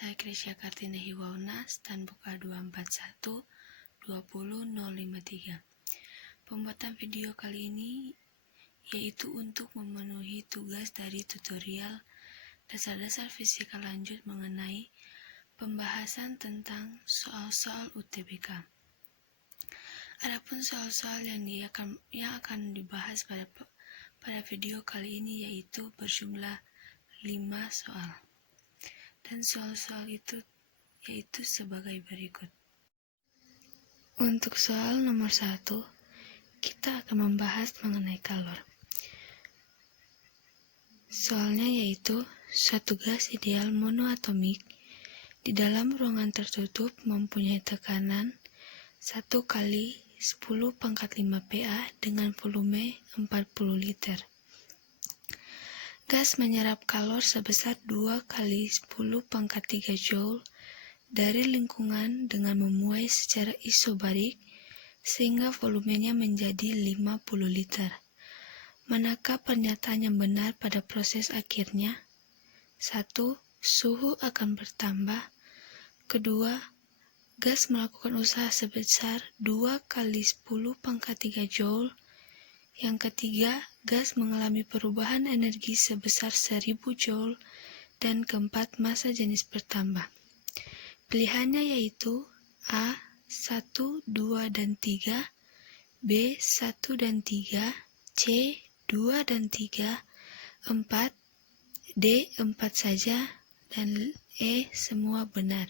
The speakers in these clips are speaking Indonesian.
saya Krisya Kartina Hiwauna, stand buka 241 20053. Pembuatan video kali ini yaitu untuk memenuhi tugas dari tutorial dasar-dasar fisika lanjut mengenai pembahasan tentang soal-soal UTBK. Adapun soal-soal yang akan dibahas pada video kali ini yaitu berjumlah 5 soal. Dan soal-soal itu yaitu sebagai berikut. Untuk soal nomor 1, kita akan membahas mengenai kalor. Soalnya yaitu suatu gas ideal monoatomik di dalam ruangan tertutup mempunyai tekanan 1 kali 10⁵ Pa dengan volume 40 liter. Gas menyerap kalor sebesar 2 kali 10⁻³ Joule dari lingkungan dengan memuai secara isobarik sehingga volumenya menjadi 50 liter. Manakah pernyataan yang benar pada proses akhirnya? 1. Suhu akan bertambah. 2. Gas melakukan usaha sebesar 2 kali 10⁻³ Joule. Yang ketiga, gas mengalami perubahan energi sebesar 1000 Joule. Dan keempat, massa jenis bertambah. Pilihannya yaitu A. 1, 2, dan 3, B. 1 dan 3, C. 2 dan 3, 4, D. 4 saja, dan E. semua benar.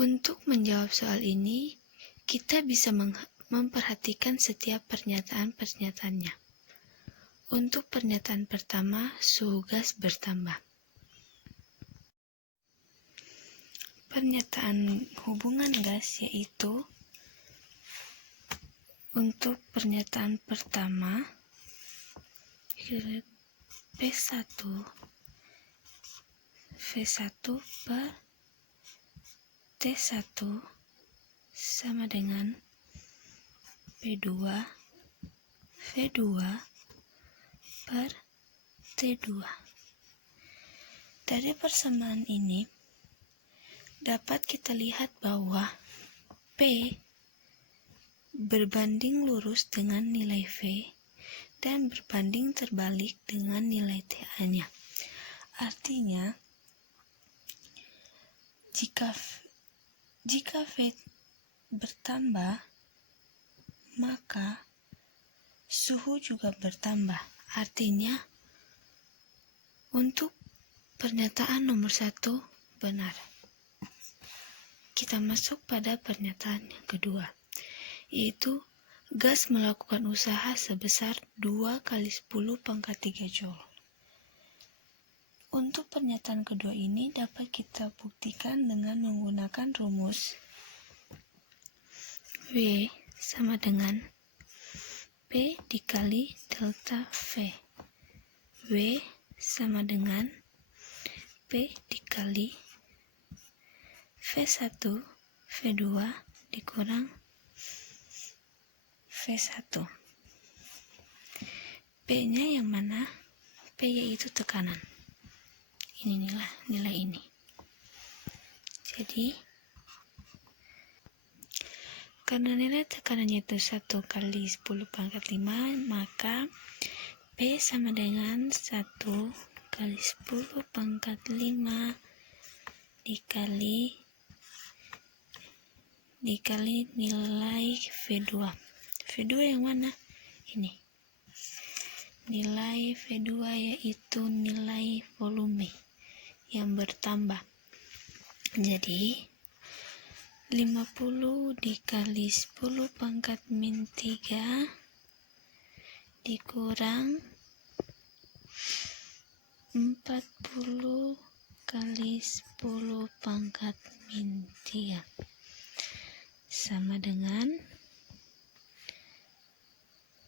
Untuk menjawab soal ini, kita bisa memperhatikan setiap pernyataan-pernyataannya. Untuk pernyataan pertama, suhu gas bertambah. Pernyataan hubungan gas yaitu untuk pernyataan pertama P1 per T1 sama dengan P2 V2 per T2. Dari persamaan ini dapat kita lihat bahwa P berbanding lurus dengan nilai V dan berbanding terbalik dengan nilai TA-nya. Artinya, jika V bertambah, maka suhu juga bertambah. Artinya, untuk pernyataan nomor 1 benar. Kita masuk pada pernyataan yang kedua, yaitu gas melakukan usaha sebesar 2 kali 10⁻³ Joule. Untuk pernyataan kedua ini dapat kita buktikan dengan menggunakan rumus W sama dengan P dikali delta V. W sama dengan P dikali V1 V2 dikurang V1. P-nya yang mana? P yaitu tekanan. Inilah nilai ini. Jadi, karena nilai tekanannya itu 1 kali 10⁻⁵, maka P sama dengan 1 kali 10⁻⁵ dikali nilai V2. V2 yang mana? Ini. Nilai V2 yaitu nilai volume yang bertambah. Jadi, 50 dikali 10⁻³ dikurang 40 kali 10⁻³ sama dengan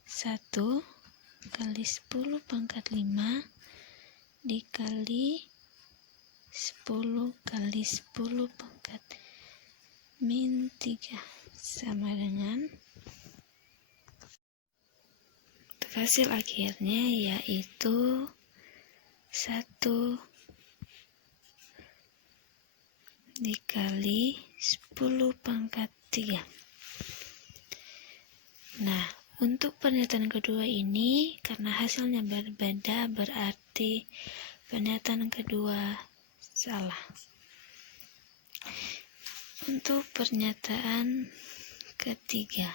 1 kali 10⁻⁵ dikali 10 kali 10⁻³ sama dengan hasil akhirnya yaitu 1 dikali 10 pangkat 3. Nah, untuk pernyataan kedua ini, karena hasilnya berbeda, berarti pernyataan kedua salah. Untuk pernyataan ketiga,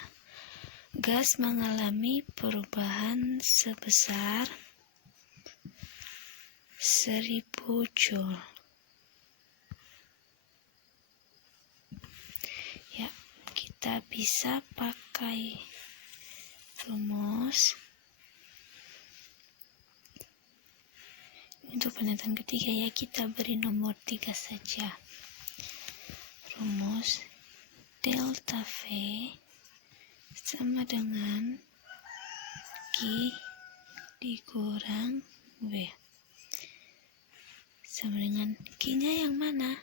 gas mengalami perubahan sebesar 1000 Joule. Ya, kita bisa pakai rumus. Untuk pernyataan ketiga ya, kita beri nomor 3 saja. Rumus delta V sama dengan Q dikurang V. Sama dengan Q-nya yang mana?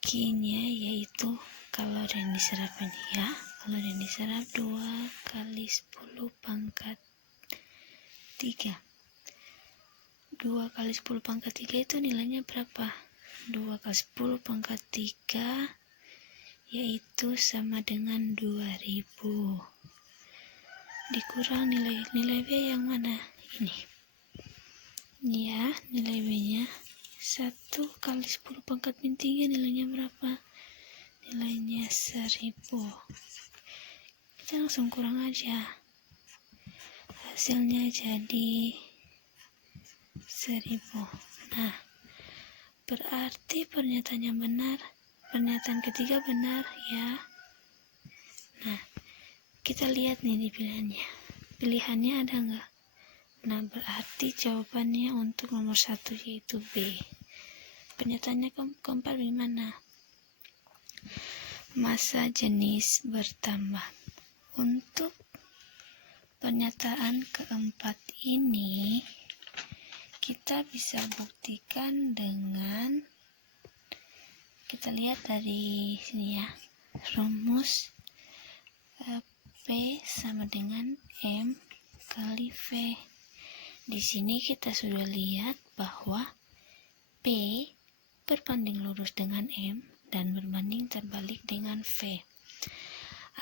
Q-nya yaitu kalori yang diserap ini ya. Kalori yang diserap 2 kali 10 pangkat 3. 2 kali 10 pangkat 3 itu nilainya berapa? 2 kali 10 pangkat 3 yaitu sama dengan 2000. Dikurang nilai V yang mana? Ini. Ya, nilai V-nya 1 kali 10 pangkat min 3 nilainya berapa? Nilainya 1000. Kita langsung kurang aja. Hasilnya jadi 1000. Nah, berarti pernyataannya benar. Pernyataan ketiga benar ya. Nah, kita lihat nih di pilihannya. Pilihannya ada enggak? Nah, berarti jawabannya untuk nomor 1 yaitu B. Pernyataannya keempat gimana? Massa jenis bertambah. Untuk pernyataan keempat ini kita bisa buktikan dengan kita lihat dari sini ya, rumus P sama dengan M kali V. Di sini kita sudah lihat bahwa P berbanding lurus dengan M dan berbanding terbalik dengan V.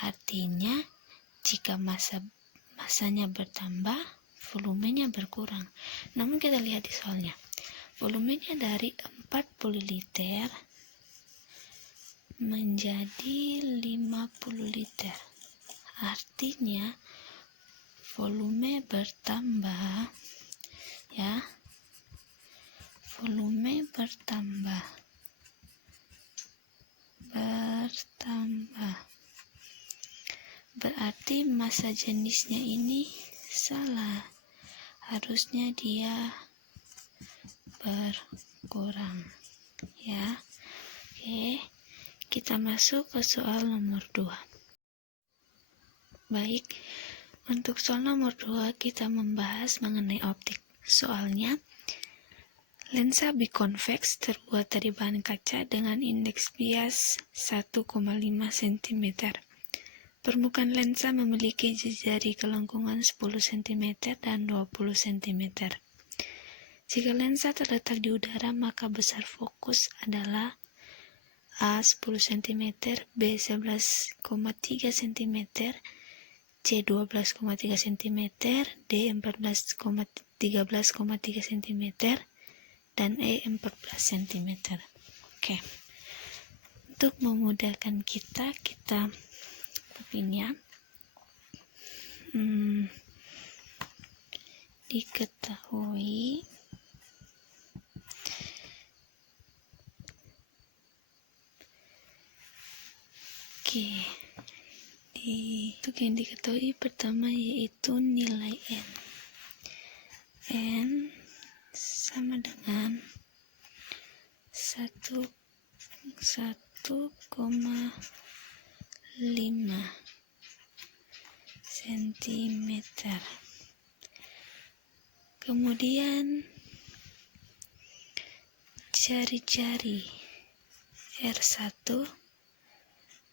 Artinya jika masanya bertambah, volumenya berkurang. Namun kita lihat di soalnya, volumenya dari 40 liter menjadi 50 liter. Artinya volume bertambah ya. Volume bertambah. Berarti massa jenisnya ini salah. Harusnya dia berkurang ya. Oke, kita masuk ke soal nomor 2. Baik, untuk soal nomor 2 kita membahas mengenai optik. Soalnya, lensa biconvex terbuat dari bahan kaca dengan indeks bias 1,5 cm. Permukaan lensa memiliki jari kelengkungan 10 cm dan 20 cm. Jika lensa terletak di udara, maka besar fokus adalah A 10 cm, B 11,3 cm, C 12,3 cm, D 13,3 cm, dan E 14 cm. Oke. Untuk memudahkan kita ini ya. Diketahui untuk yang diketahui pertama yaitu nilai N sama dengan 1,5 cm. Kemudian jari-jari R1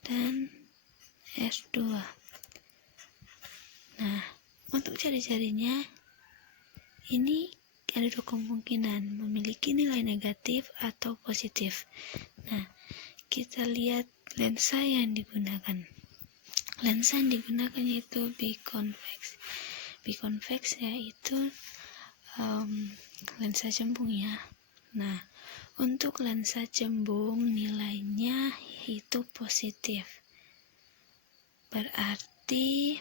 dan R2. Nah, untuk jari-jarinya ini dua kemungkinan, memiliki nilai negatif atau positif. Nah, kita lihat lensa yang digunakan. Lensa yang digunakan yaitu biconvex. Biconvex yaitu lensa cembung ya. Nah, untuk lensa cembung nilainya itu positif. Berarti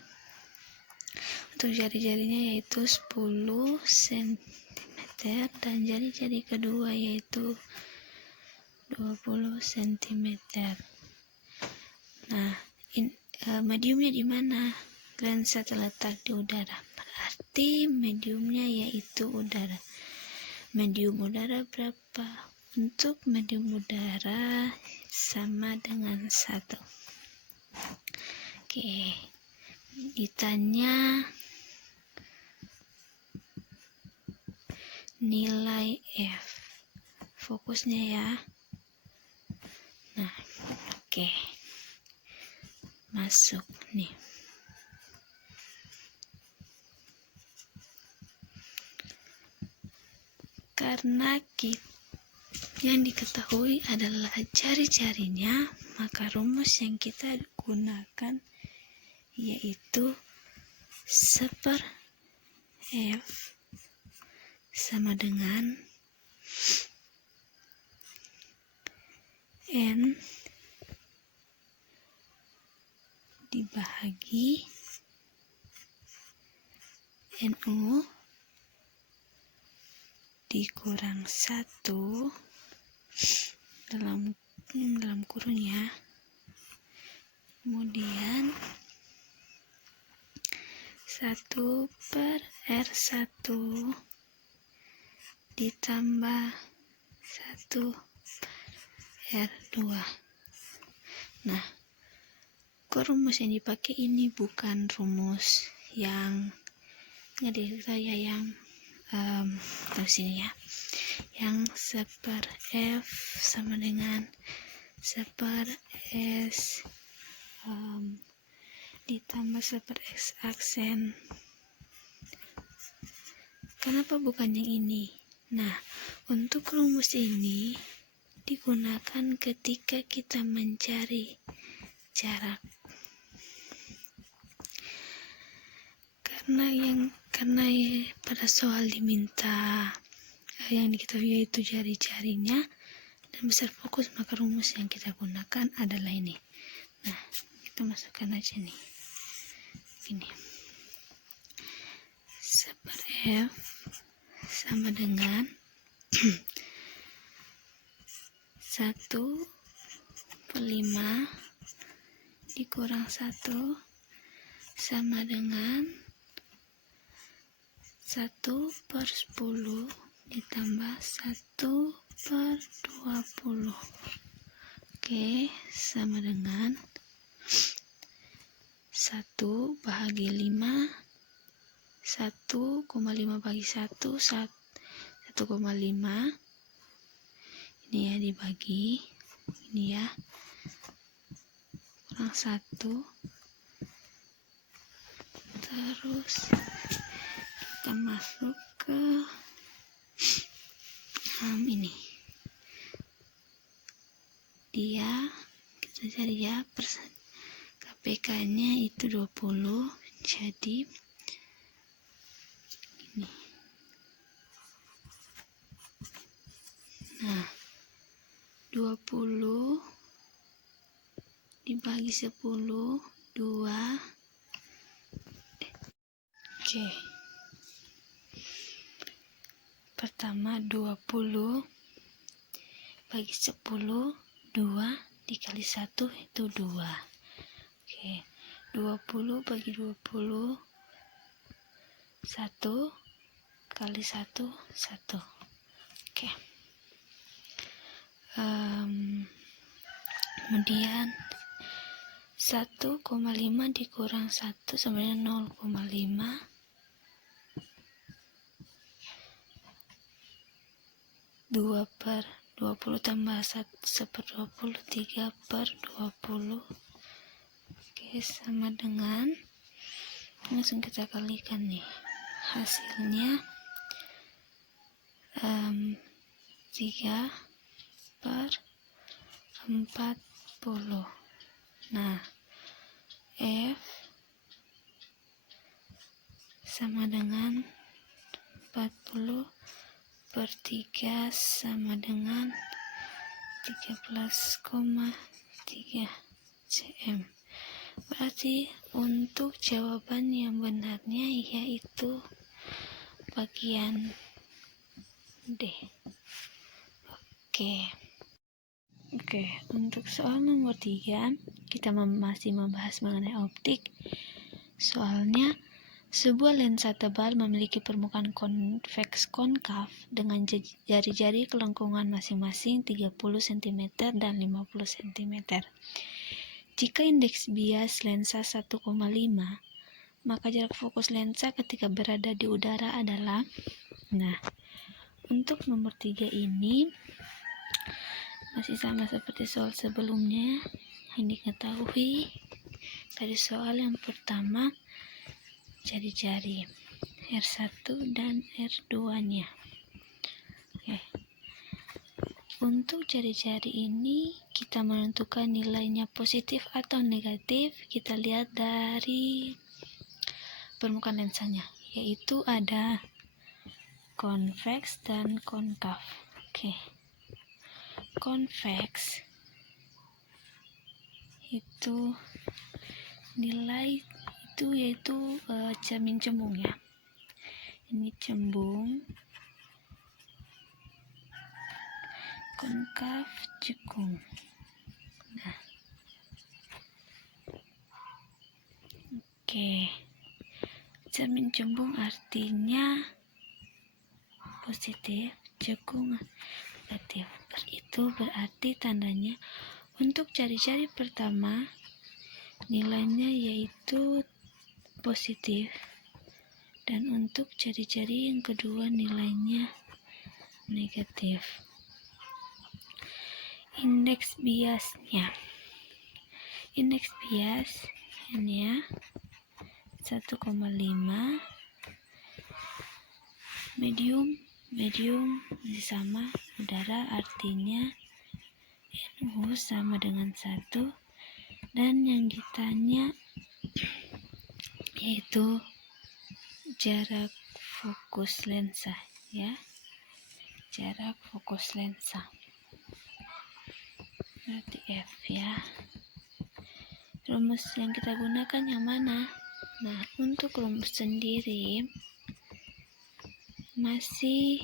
untuk jari-jarinya yaitu 10 cm dan jari-jari kedua yaitu 20 cm. Nah, mediumnya di mana? Lensa terletak di udara. Berarti mediumnya yaitu udara. Medium udara berapa? Untuk medium udara sama dengan 1. Oke. Ditanya nilai F. Fokusnya ya. Nah, oke. Masuk nih. Karena yang diketahui adalah jari-jarinya, maka rumus yang kita gunakan yaitu 1/F sama dengan N dibagi NU dikurang 1 dalam kurung ya. Kemudian 1/R1 ditambah 1/R2. Nah, rumus yang dipakai ini bukan rumus yang terus ini ya, yang 1/F sama dengan 1/S ditambah 1/X aksen. Kenapa bukan yang ini? Nah, untuk rumus ini digunakan ketika kita mencari jarak. Karena pada soal diminta yang diketahui yaitu jari-jarinya dan besar fokus, maka rumus yang kita gunakan adalah ini. Nah, kita masukkan aja nih. Ini 1/F sama dengan 1/5 dikurang 1 sama dengan 1/10 ditambah 1/20. Oke, sama dengan 1 bahagi 5, 1,5 bagi 1, 1,5. Ini ya dibagi, ini ya, kurang 1. Terus kita masuk ke ini. Kita cari ya, KPK-nya itu 20, jadi ini. Nah, 20 dibagi 10, 2. Oke. Pertama 20 bagi 10, 2 dikali 1 itu 2. Oke. 20 bagi 20, 1 kali 1, 1. Oke. Kemudian 1,5 dikurang 1 sama dengan 0,5. 2/20 tambah 1/20, 3/20. Oke, sama dengan, langsung kita kalikan nih. Hasilnya 3/40. Nah, F sama dengan 40/3 sama dengan 13,3 cm. Berarti untuk jawaban yang benarnya yaitu bagian D. Oke, untuk soal nomor 3 kita masih membahas mengenai optik. Soalnya, sebuah lensa tebal memiliki permukaan konveks konkav dengan jari-jari kelengkungan masing-masing 30 cm dan 50 cm. Jika indeks bias lensa 1,5, maka jarak fokus lensa ketika berada di udara adalah, untuk nomor 3 ini masih sama seperti soal sebelumnya. Yang diketahui dari soal yang pertama, jari-jari R1 dan R2-nya. Untuk jari-jari ini kita menentukan nilainya positif atau negatif. Kita lihat dari permukaan lensanya, yaitu ada konveks dan konkav. Konveks itu nilai itu yaitu cermin cembung ya. Ini cembung, konkav jekung. Cermin cembung artinya positif, jekung negatif. Itu berarti tandanya untuk jari-jari pertama nilainya yaitu positif, dan untuk jari-jari yang kedua nilainya negatif. Indeks biasnya, indeks bias ini ya 1,5, medium masih sama udara, artinya NU sama dengan 1, dan yang ditanya yaitu jarak fokus lensa ya, jarak fokus lensa berarti F ya. Rumus yang kita gunakan yang mana? Nah, untuk rumus sendiri masih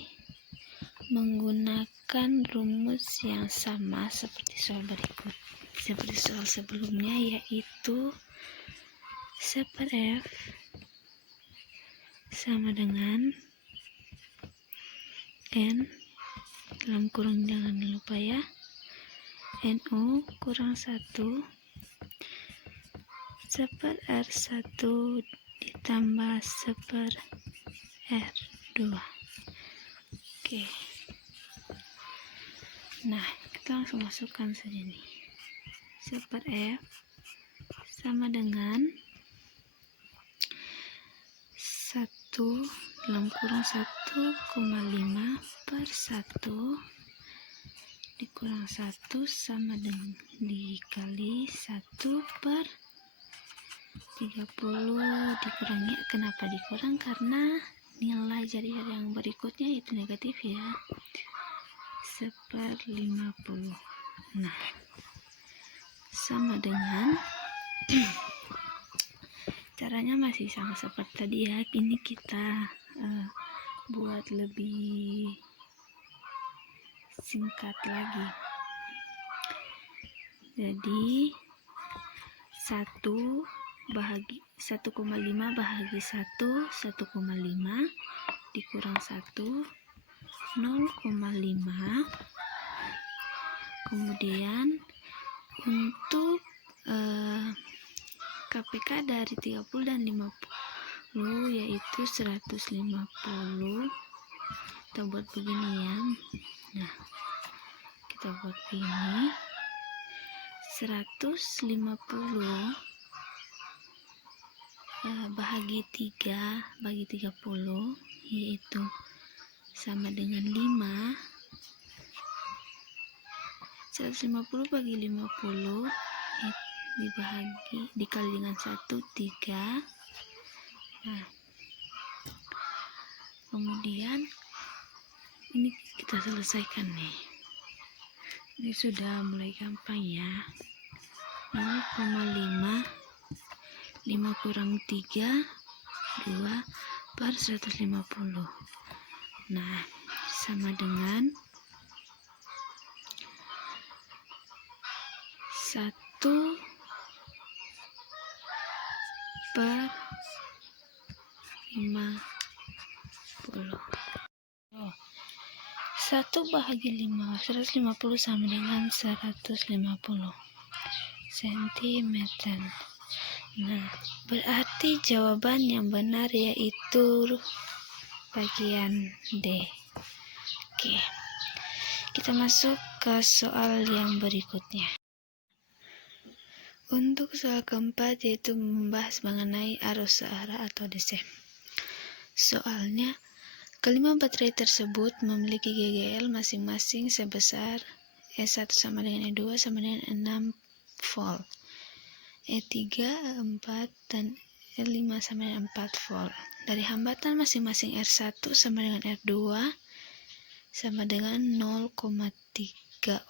menggunakan rumus yang sama seperti soal berikut, seperti soal sebelumnya, yaitu seper F sama dengan N dalam kurung, jangan lupa ya, NU kurang 1 seper R1 ditambah seper R2. Nah, kita langsung masukkan saja nih. Seper F sama dengan 1 dalam kurung 1,5 per 1 dikurang 1 sama dengan dikali 1 per 30 dikurangi. Kenapa dikurang? Karena nilai jari yang berikutnya itu negatif ya, seper 50. Nah, sama dengan caranya masih sama seperti tadi ya. Ini kita buat lebih singkat lagi. Jadi 1,5 bahagi 1, 1,5 dikurang 1 0,5. Kemudian untuk KPK dari 30 dan 50 yaitu 150. Kita buat begini ya. Nah, kita buat ini 150 bahagi 3 bagi 30 yaitu sama dengan 5. 150 bagi 50 dikali dengan 1, 3. Nah, kemudian ini kita selesaikan nih. Ini sudah mulai gampang ya. 0,5 5 kurang 3 2 per 150. Nah, sama dengan 1 per 50. 1 bahagi 5, 150 sama dengan 150 cm. Nah, berarti jawaban yang benar yaitu bagian D. Oke, kita masuk ke soal yang berikutnya. Untuk soal keempat, yaitu membahas mengenai arus searah atau DC. Soalnya, kelima baterai tersebut memiliki GGL masing-masing sebesar E1 sama dengan E2 sama dengan 6 volt, E3 4 dan E5 sama dengan 4 volt. Dari hambatan masing-masing R1 sama dengan R2 sama dengan 0,3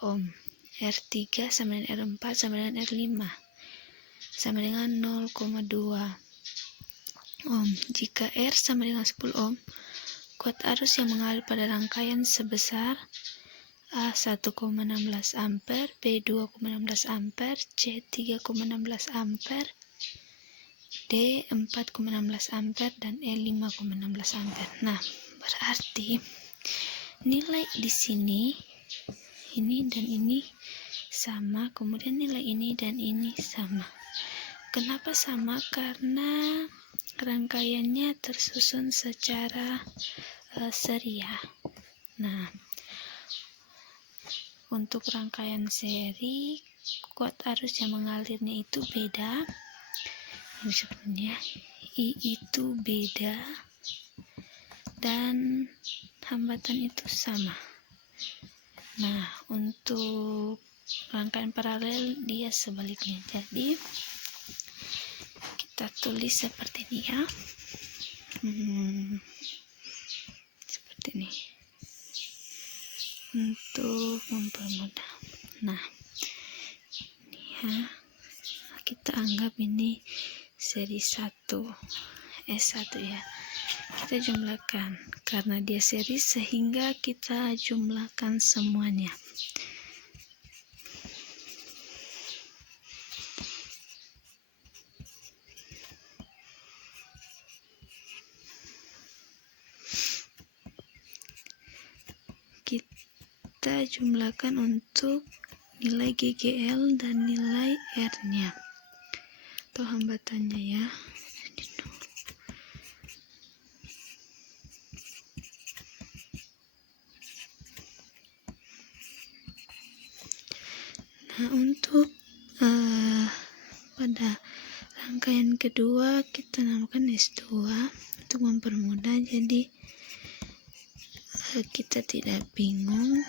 ohm, R3 sama dengan R4 sama dengan R5 sama dengan 0,2 ohm. Jika R sama dengan 10 ohm, kuat arus yang mengalir pada rangkaian sebesar A 1,16 ampere, B 2,16 ampere, C 3,16 ampere, D 4,16 ampere, dan E 5,16 ampere. Nah, berarti nilai di sini ini dan ini sama, kemudian nilai ini dan ini sama. Kenapa sama? Karena rangkaiannya tersusun secara seri ya. Nah, untuk rangkaian seri, kuat arus yang mengalirnya itu beda. Ini sebenarnya I itu beda dan hambatan itu sama. Nah, untuk rangkaian paralel dia sebaliknya. Jadi kita tulis seperti ini ya. Seperti ini untuk mempermudah. Nah, ini ya, kita anggap ini seri 1 S1 ya. Kita jumlahkan karena dia seri sehingga kita jumlahkan semuanya. Kita jumlahkan untuk nilai GGL dan nilai R-nya atau hambatannya ya. Nah, untuk pada rangkaian kedua kita namakan S2 untuk mempermudah, jadi kita tidak bingung.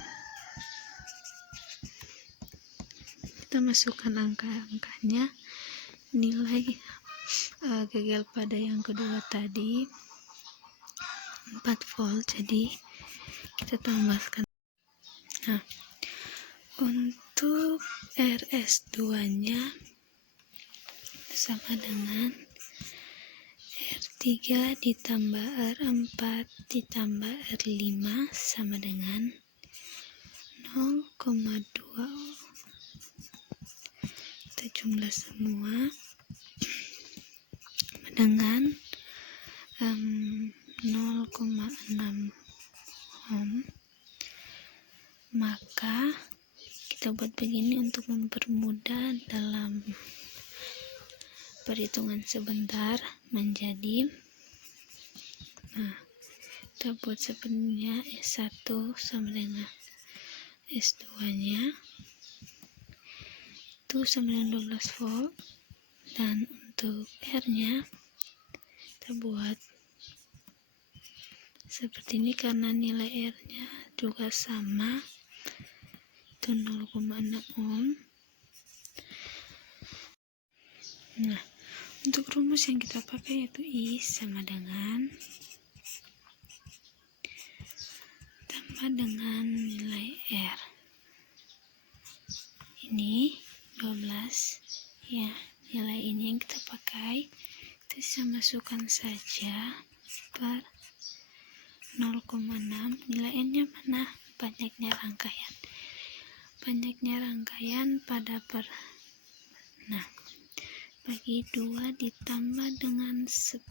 Kita masukkan angka-angkanya. Nilai GGL pada yang kedua tadi 4 volt, jadi kita tambahkan. Nah, untuk RS2 nya sama dengan R3 ditambah R4 ditambah R5 sama dengan 0,2. Kita jumlah semua dengan 0,6 ohm. Maka kita buat begini untuk mempermudah dalam perhitungan sebentar menjadi, nah, kita buat sebenarnya S1 sama dengan S2 nya itu sama dengan 12 volt, dan untuk R nya kita buat seperti ini karena nilai R-nya juga sama, itu 0,6 ohm. Nah, untuk rumus yang kita pakai yaitu I sama dengan tambah dengan nilai R. Ini 12 ya, nilai ini yang kita pakai itu saya masukkan saja per 0,6. nilai N-nya mana? Banyaknya rangkaian pada nah, bagi 2 ditambah dengan 10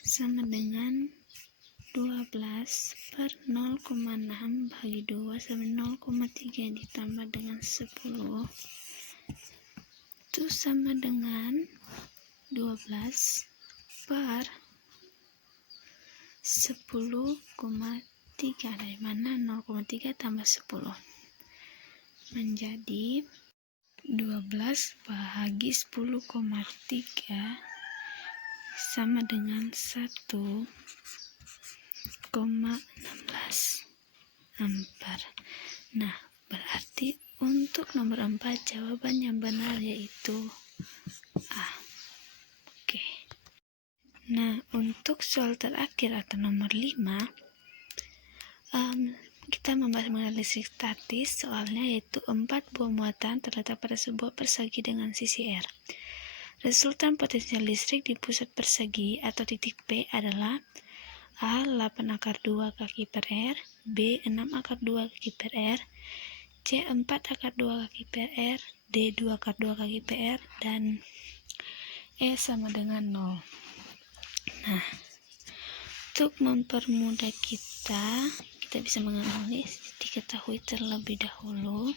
sama dengan 12 per 0,6 bagi 2 sama 0,3 ditambah dengan 10 itu sama dengan 12 per 10,3. Dari mana 0,3 tambah 10 menjadi 12 bahagi 10,3 sama dengan 1,16 ampere. Nah, berarti untuk nomor 4 jawaban yang benar yaitu A. Oke. Nah, untuk soal terakhir atau nomor 5, kita membahas mengenai listrik statis. Soalnya yaitu 4 buah muatan terletak pada sebuah persegi dengan sisi R. Resultan potensial listrik di pusat persegi atau titik P adalah A. 8/2 kaki per R, B. 6/2 kaki per R, C. 4/2 kaki per R, D. 2/2 kaki per R, dan E sama dengan 0. Nah, untuk mempermudah kita bisa menganalisis, diketahui terlebih dahulu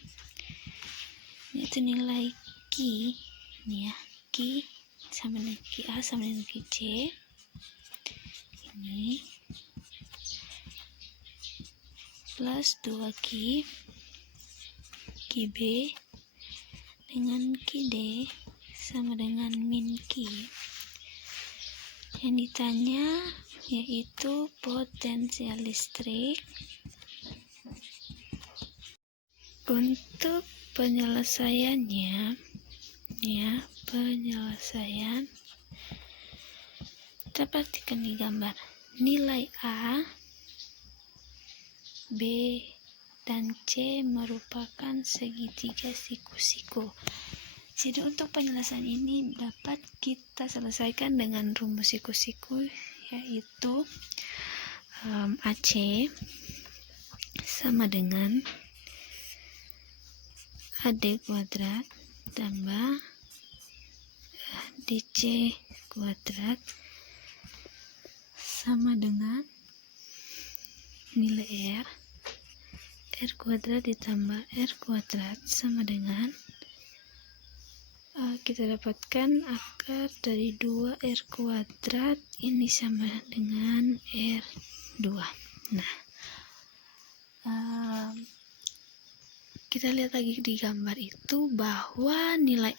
yaitu nilai Q, ini ya, Q sama dengan Q A sama dengan Q C, ini plus 2Q B dengan Q D sama dengan min Q. Yang ditanya yaitu potensial listrik. Untuk penyelesaiannya ya, kita perhatikan di gambar. Nilai A, B, dan C merupakan segitiga siku-siku. Jadi untuk penyelesaian ini dapat kita selesaikan dengan rumus siku-siku, yaitu AC sama dengan AD kuadrat tambah DC kuadrat sama dengan nilai R kuadrat ditambah R kuadrat sama dengan kita dapatkan akar dari 2R kuadrat, ini sama dengan R2. Nah, kita lihat lagi di gambar itu bahwa nilai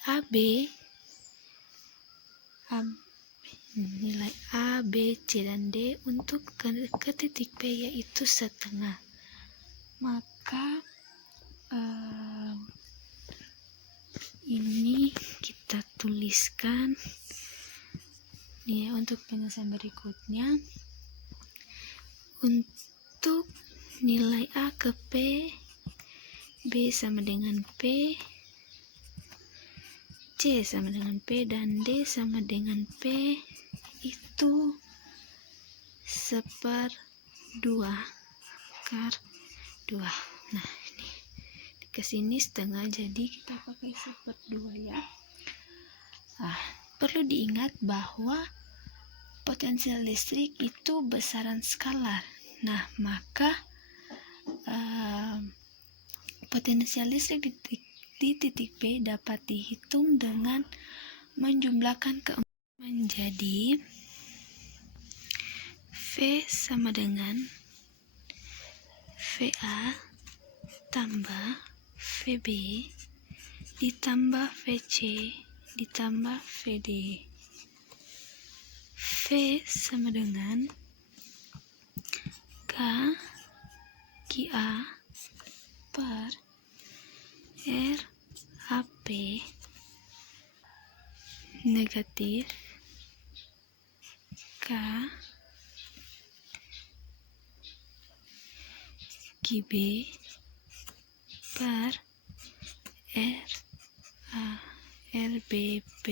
nilai A, B, C, dan D untuk ke titik P yaitu setengah. Maka ini kita tuliskan ya untuk penyelesaian berikutnya. Untuk nilai A ke P, B sama dengan P, C sama dengan P, dan D sama dengan P itu 1/2 akar 2. Nah, ini kesini setengah, jadi kita pakai 1/2 ya. Perlu diingat bahwa potensial listrik itu besaran skalar. Nah, maka potensial listrik di titik P dapat dihitung dengan menjumlahkan menjadi V sama dengan VA tambah VB ditambah VC ditambah VD. V sama dengan K QA per RAP negatif K QB per RBP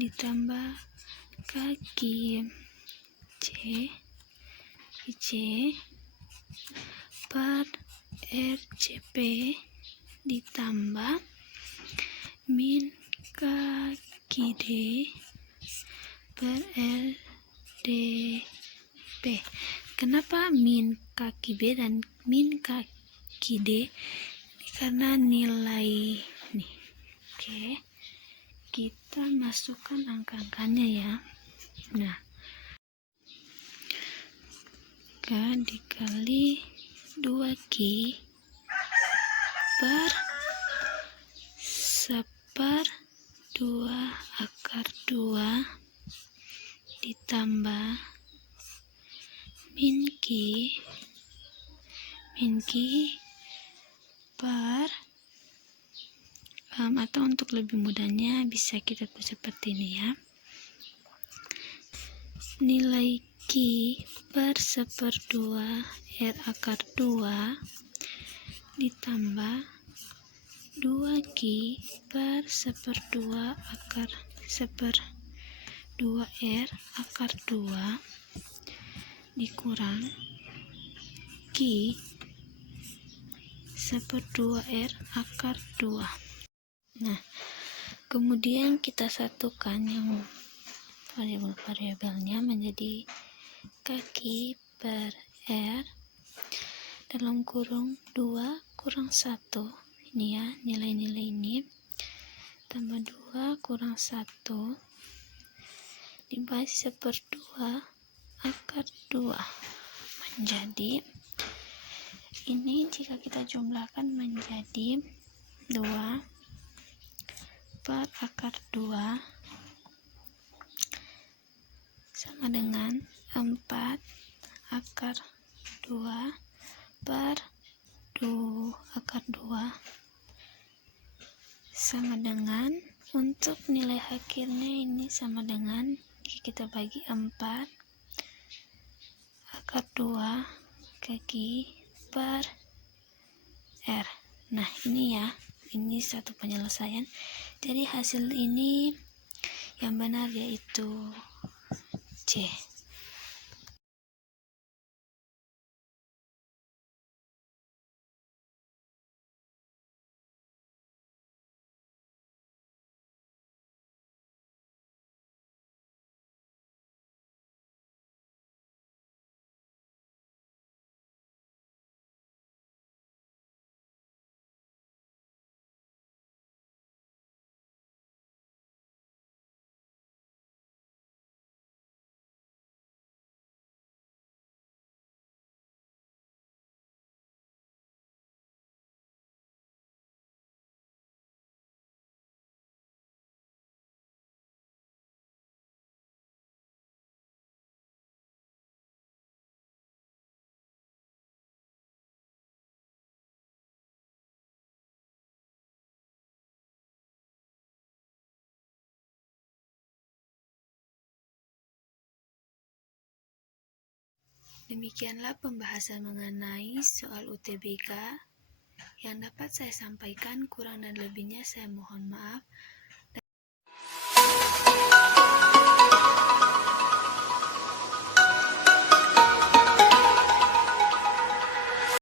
ditambah kaki C per RCP ditambah min kaki D per LDP. Kenapa min kaki B dan min kaki D? Karena nilai nih. Oke, kita masukkan angka-angkanya ya. Nah, K dikali 2Q per 1/2 ditambah min Q per atau untuk lebih mudahnya bisa kita tulis seperti ini ya. Nilai Q per 1/2 R² ditambah 2Q per 1/2 R² dikurang Q 1/2 R². Nah, kemudian kita satukan yang variabelnya menjadi kaki per R dalam kurung 2 kurang 1. Ini ya, nilai-nilai ini tambah 2 kurang 1 dibagi 1/2 R² menjadi ini jika kita jumlahkan menjadi 2 per R² sama dengan 4 R² per R² sama dengan, untuk nilai akhirnya ini sama dengan kita bagi 4 R² kaki per R. Nah, ini ya, ini satu penyelesaian. Jadi hasil ini yang benar yaitu C. Demikianlah pembahasan mengenai soal UTBK yang dapat saya sampaikan. Kurang dan lebihnya saya mohon maaf.